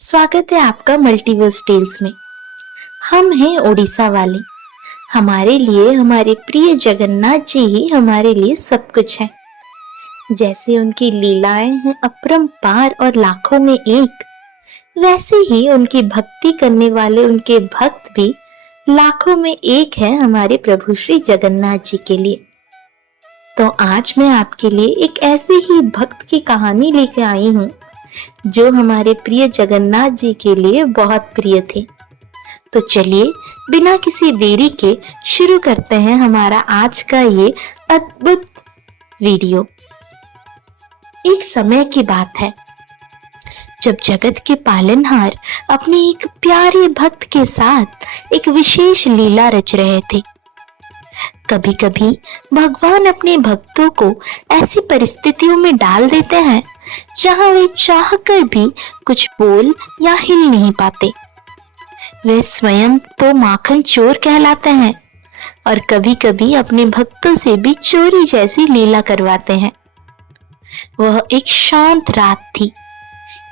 स्वागत है आपका मल्टीवर्स टेल्स में। हम हैं ओडिशा वाले। हमारे लिए हमारे प्रिय जगन्नाथ जी ही हमारे लिए सब कुछ है। जैसे उनकी लीलाएं हैं अपरंपार और लाखों में एक, वैसे ही उनकी भक्ति करने वाले उनके भक्त भी लाखों में एक है हमारे प्रभु श्री जगन्नाथ जी के लिए। तो आज मैं आपके लिए एक ऐसे ही भक्त की कहानी लेकर आई हूँ जो हमारे प्रिय जगन्नाथ जी के लिए बहुत प्रिय थे। तो चलिए बिना किसी देरी के शुरू करते हैं हमारा आज का ये अद्भुत वीडियो। एक समय की बात है जब जगत के पालनहार अपने एक प्यारे भक्त के साथ एक विशेष लीला रच रहे थे। कभी कभी भगवान अपने भक्तों को ऐसी परिस्थितियों में डाल देते हैं जहां वे चाहकर भी कुछ बोल या हिल नहीं पाते। वे स्वयं तो माखन चोर कहलाते हैं और कभी कभी अपने भक्तों से भी चोरी जैसी लीला करवाते हैं। वह एक शांत रात थी।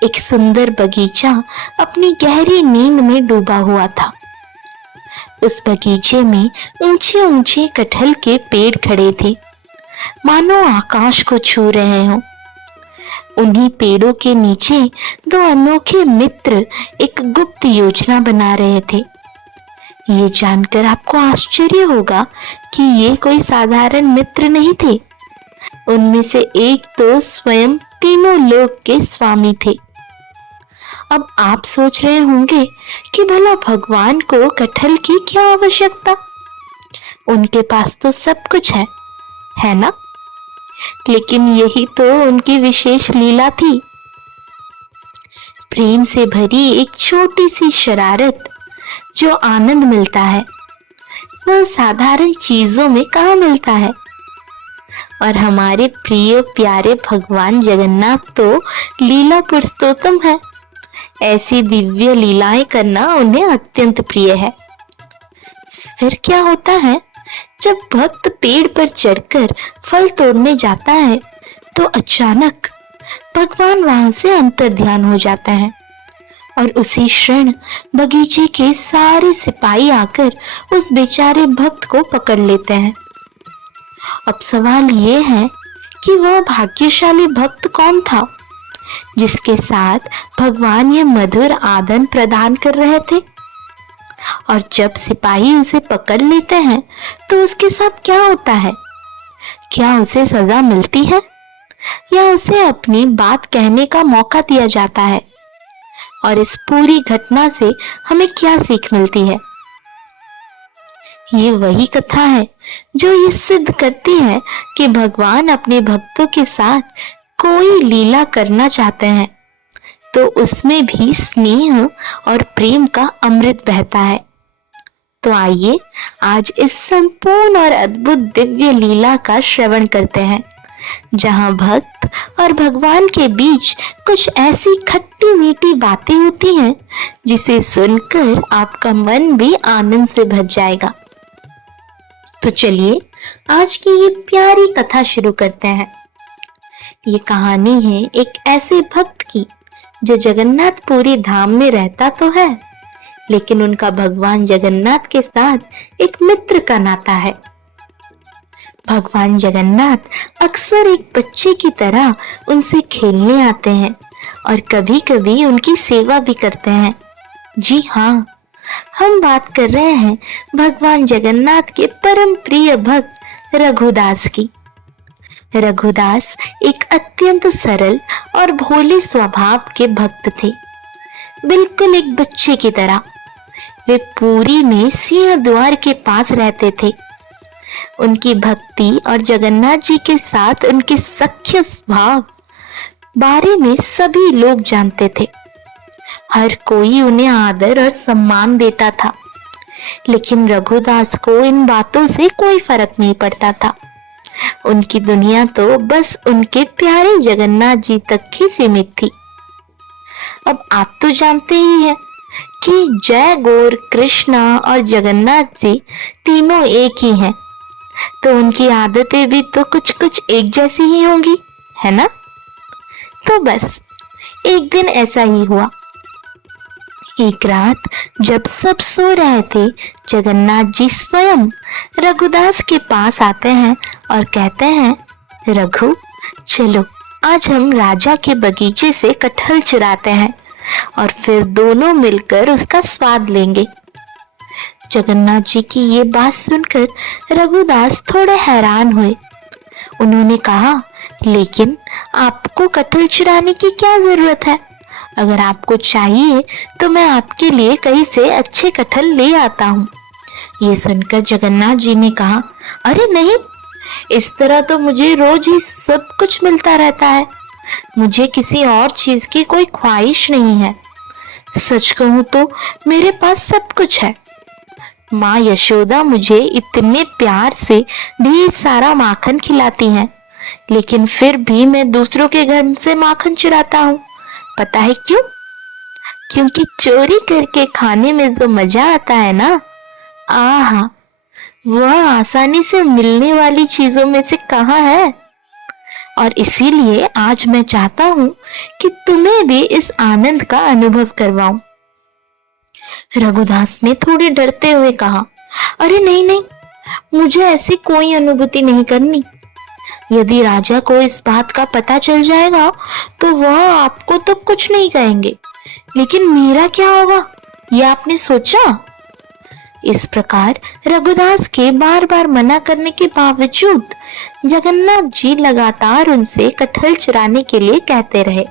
एक सुंदर बगीचा अपनी गहरी नींद में डूबा हुआ था। उस बगीचे में ऊंचे ऊंचे कटहल के पेड़ खड़े थे, मानो आकाश को छू रहे हों। उन्हीं पेड़ों के नीचे दो अनोखे मित्र एक गुप्त योजना बना रहे थे। ये जानकर आपको आश्चर्य होगा कि ये कोई साधारण मित्र नहीं थे। उनमें से एक तो स्वयं तीनों लोक के स्वामी थे। अब आप सोच रहे होंगे कि भला भगवान को कटहल की क्या आवश्यकता? उनके पास तो सब कुछ है ना? लेकिन यही तो उनकी विशेष लीला थी। प्रेम से भरी एक छोटी सी शरारत। जो आनंद मिलता है वह साधारण चीजों में कहाँ मिलता है। और हमारे प्रिय प्यारे भगवान जगन्नाथ तो लीला पुरुषोत्तम है। ऐसी दिव्य लीलाएं करना उन्हें अत्यंत प्रिय है। फिर क्या होता है, जब भक्त पेड़ पर चढ़कर फल तोड़ने जाता है तो अचानक भगवान वहां से अंतर्ध्यान हो जाता है और उसी क्षण बगीचे के सारे सिपाही आकर उस बेचारे भक्त को पकड़ लेते हैं। अब सवाल ये है कि वह भाग्यशाली भक्त कौन था जिसके साथ भगवान ये मधुर आदान प्रदान कर रहे थे। और जब सिपाही उसे पकड़ लेते हैं तो उसके साथ क्या होता है? क्या उसे सजा मिलती है या उसे अपनी बात कहने का मौका दिया जाता है? और इस पूरी घटना से हमें क्या सीख मिलती है? ये वही कथा है जो ये सिद्ध करती है कि भगवान अपने भक्तों के साथ कोई लीला करना चाहते हैं तो उसमें भी स्नेह और प्रेम का अमृत बहता है। तो आइए आज इस संपूर्ण और अद्भुत दिव्य लीला का श्रवण करते हैं जहां भक्त और भगवान के बीच कुछ ऐसी खट्टी मीठी बातें होती हैं जिसे सुनकर आपका मन भी आनंद से भर जाएगा। तो चलिए आज की ये प्यारी कथा शुरू करते हैं। ये कहानी है एक ऐसे भक्त की जो जगन्नाथपुरी धाम में रहता तो है, लेकिन उनका भगवान जगन्नाथ के साथ एक मित्र का नाता है। भगवान जगन्नाथ अक्सर एक बच्चे की तरह उनसे खेलने आते हैं और कभी कभी उनकी सेवा भी करते हैं। जी हाँ, हम बात कर रहे हैं भगवान जगन्नाथ के परम प्रिय भक्त रघुदास की। रघुदास एक अत्यंत सरल और भोले स्वभाव के भक्त थे, बिल्कुल एक बच्चे की तरह। वे पुरी में सिंह द्वार के पास रहते थे। उनकी भक्ति और जगन्नाथ जी के साथ उनके सख्य स्वभाव बारे में सभी लोग जानते थे। हर कोई उन्हें आदर और सम्मान देता था, लेकिन रघुदास को इन बातों से कोई फर्क नहीं पड़ता था। उनकी दुनिया तो बस उनके प्यारे जगन्नाथ जी तक ही सीमित थी। अब आप तो जानते ही हैं कि जय गौर कृष्णा और जगन्नाथ जी तीनों एक ही हैं, तो उनकी आदतें भी तो कुछ कुछ एक जैसी ही होंगी, है ना? तो बस एक दिन ऐसा ही हुआ। एक रात जब सब सो रहे थे, जगन्नाथ जी स्वयं रघुदास के पास आते हैं और कहते हैं, रघु, चलो आज हम राजा के बगीचे से कटहल चुराते हैं और फिर दोनों मिलकर उसका स्वाद लेंगे। जगन्नाथ जी की ये बात सुनकर रघुदास थोड़े हैरान हुए। उन्होंने कहा, लेकिन आपको कटहल चुराने की क्या जरूरत है? अगर आपको चाहिए तो मैं आपके लिए कहीं से अच्छे कटहल ले आता हूँ। ये सुनकर जगन्नाथ जी ने कहा, अरे नहीं, इस तरह तो मुझे रोज ही सब कुछ मिलता रहता है। मुझे किसी और चीज की कोई ख्वाहिश नहीं है। सच कहूँ तो मेरे पास सब कुछ है। माँ यशोदा मुझे इतने प्यार से ढेर सारा माखन खिलाती हैं, लेकिन फिर भी मैं दूसरों के घर से माखन चुराता हूँ। पता है क्यों? क्योंकि चोरी करके खाने में जो मजा आता है ना, आहा, वह आसानी से मिलने वाली चीजों में से कहाँ है। और इसीलिए आज मैं चाहता हूँ कि तुम्हें भी इस आनंद का अनुभव करवाऊं। रघुदास ने थोड़े डरते हुए कहा, अरे नहीं नहीं, मुझे ऐसी कोई अनुभूति नहीं करनी। यदि राजा को इस बात का पता चल जाएगा तो वह आपको तो कुछ नहीं कहेंगे, लेकिन मेरा क्या होगा, ये आपने सोचा? इस प्रकार रघुदास के बार बार मना करने के बावजूद जगन्नाथ जी लगातार उनसे कटहल चुराने के लिए कहते रहे।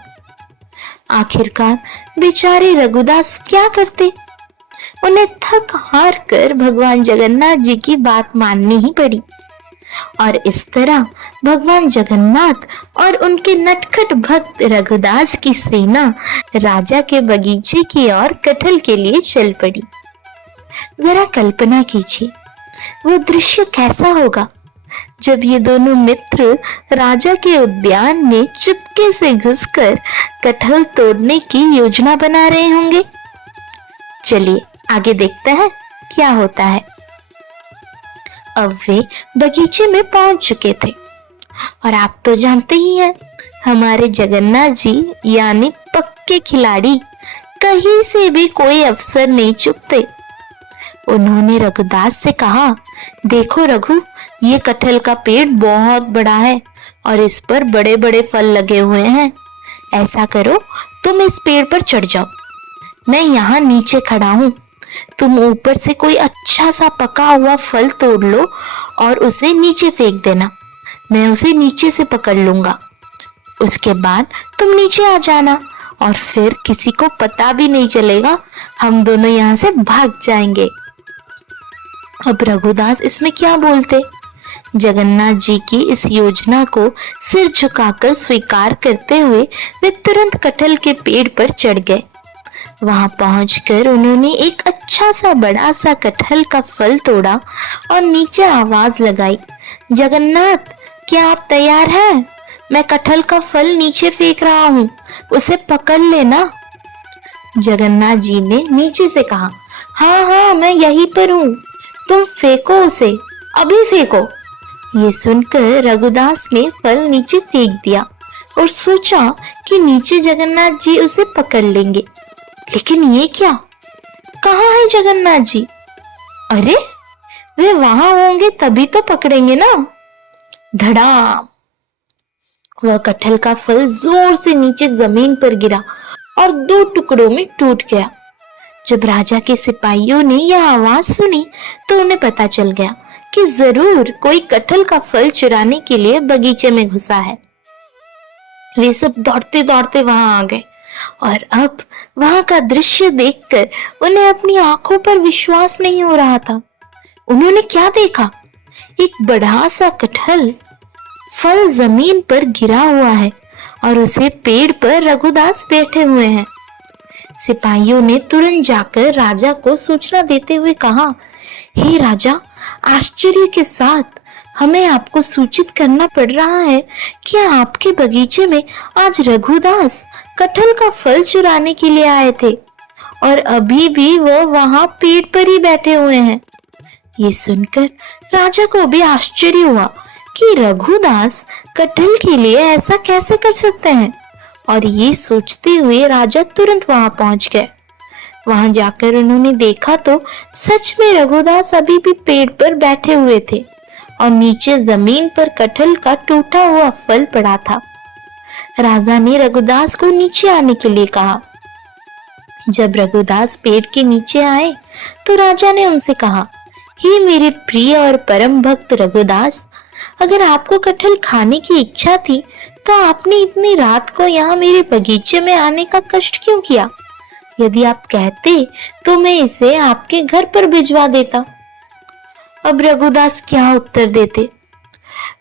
आखिरकार बेचारे रघुदास क्या करते? उन्हें थक हार कर भगवान जगन्नाथ जी की बात माननी ही पड़ी। और इस तरह भगवान जगन्नाथ और उनके नटखट भक्त रघुदास की सेना राजा के बगीचे की ओर कटहल के लिए चल पड़ी। जरा कल्पना कीजिए, वो दृश्य कैसा होगा जब ये दोनों मित्र राजा के उद्यान में चुपके से घुसकर कटहल तोड़ने की योजना बना रहे होंगे। चलिए आगे देखते हैं क्या होता है। अब वे बगीचे में पहुंच चुके थे और आप तो जानते ही हैं, हमारे जगन्नाथ जी यानी पक्के खिलाड़ी कहीं से भी कोई अवसर नहीं चूकते। उन्होंने रघुदास से कहा, देखो रघु, ये कटहल का पेड़ बहुत बड़ा है और इस पर बड़े बड़े फल लगे हुए हैं। ऐसा करो, तुम इस पेड़ पर चढ़ जाओ, मैं यहाँ नीचे खड़ा हूँ। तुम ऊपर से कोई अच्छा सा पका हुआ फल तोड़ लो और उसे नीचे फेंक देना, मैं उसे नीचे से पकड़ लूंगा। उसके बाद तुम नीचे आ जाना और फिर किसी को पता भी नहीं चलेगा, हम दोनों यहाँ से भाग जाएंगे। अब रघुदास इसमें क्या बोलते? जगन्नाथ जी की इस योजना को सिर झुकाकर स्वीकार करते हुए वे तुरंत कटहल के पेड़ पर चढ़ गए। वहां पहुंचकर उन्होंने एक अच्छा सा बड़ा सा कटहल का फल तोड़ा और नीचे आवाज लगाई, जगन्नाथ, क्या आप तैयार हैं? मैं कटहल का फल नीचे फेंक रहा हूँ, उसे पकड़ लेना। जगन्नाथ जी ने नीचे से कहा, हाँ हाँ, मैं यहीं पर हूँ, तुम फेंको उसे, अभी फेंको। ये सुनकर रघुदास ने फल नीचे फेंक दिया और सोचा कि नीचे जगन्नाथ जी उसे पकड़ लेंगे। लेकिन ये क्या, कहाँ है जगन्नाथ जी? अरे, वे वहां होंगे तभी तो पकड़ेंगे ना। धड़ाम, वह कटहल का फल जोर से नीचे जमीन पर गिरा और 2 टुकड़ों में टूट गया। जब राजा के सिपाहियों ने यह आवाज सुनी तो उन्हें पता चल गया कि जरूर कोई कटहल का फल चुराने के लिए बगीचे में घुसा है। वे सब दौड़ते दौड़ते वहां आ गए और अब वहां का दृश्य देखकर उन्हें अपनी आंखों पर विश्वास नहीं हो रहा था। उन्होंने क्या देखा? एक बड़ा सा कटहल फल जमीन पर गिरा हुआ है और उसे पेड़ पर रघुदास बैठे हुए हैं। सिपाहियों ने तुरंत जाकर राजा को सूचना देते हुए कहा, हे राजा, आश्चर्य के साथ हमें आपको सूचित करना पड़ रहा है कि आपके बगीचे में आज रघुदास कटहल का फल चुराने के लिए आए थे और अभी भी वह वहां पेड़ पर ही बैठे हुए हैं। ये सुनकर राजा को भी आश्चर्य हुआ कि रघुदास कटहल के लिए ऐसा कैसे कर सकते हैं, और ये सोचते हुए राजा तुरंत वहां पहुंच गए। वहां जाकर उन्होंने देखा तो सच में रघुदास अभी भी पेड़ पर बैठे हुए थे और नीचे जमीन पर कटहल का टूटा हुआ फल पड़ा था। राजा ने रघुदास को नीचे आने के लिए कहा। जब रघुदास पेड़ के नीचे आए तो राजा ने उनसे कहा, हे मेरे प्रिय और परम भक्त रघुदास, अगर आपको कटहल खाने की इच्छा थी तो आपने इतनी रात को यहाँ मेरे बगीचे में आने का कष्ट क्यों किया? यदि आप कहते तो मैं इसे आपके घर पर भिजवा देता। अब रघुदास क्या उत्तर देते?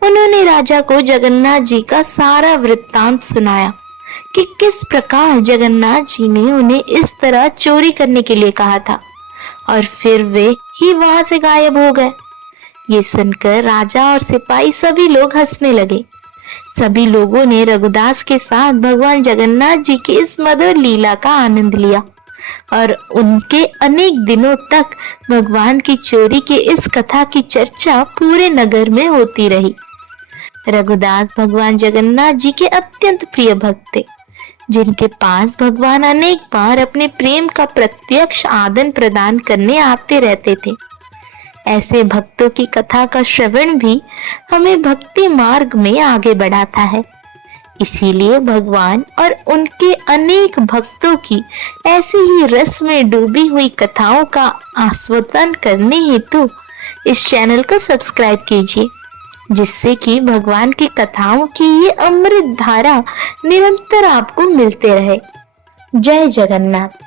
उन्होंने राजा को जगन्नाथ जी का सारा वृत्तांत सुनाया कि किस प्रकार जगन्नाथ जी ने उन्हें इस तरह चोरी करने के लिए कहा था और फिर वे ही वहां से गायब हो गए। ये सुनकर राजा और सिपाही सभी लोग हंसने लगे। सभी लोगों ने रघुदास के साथ भगवान जगन्नाथ जी की इस मधुर लीला का आनंद लिया और उनके अनेक दिनों तक भगवान की चोरी की इस कथा की चर्चा पूरे नगर में होती रही। रघुदास भगवान जगन्नाथ जी के अत्यंत प्रिय भक्त थे, जिनके पास भगवान अनेक बार अपने प्रेम का प्रत्यक्ष आदान प्रदान करने आते रहते थे। ऐसे भक्तों की कथा का श्रवण भी हमें भक्ति मार्ग में आगे बढ़ाता है। इसीलिए भगवान और उनके अनेक भक्तों की ऐसी ही रस में डूबी हुई कथाओं का आस्वादन करने हेतु इस चैनल को सब्सक्राइब कीजिए, जिससे कि भगवान की कथाओं की ये अमृत धारा निरंतर आपको मिलते रहे। जय जगन्नाथ।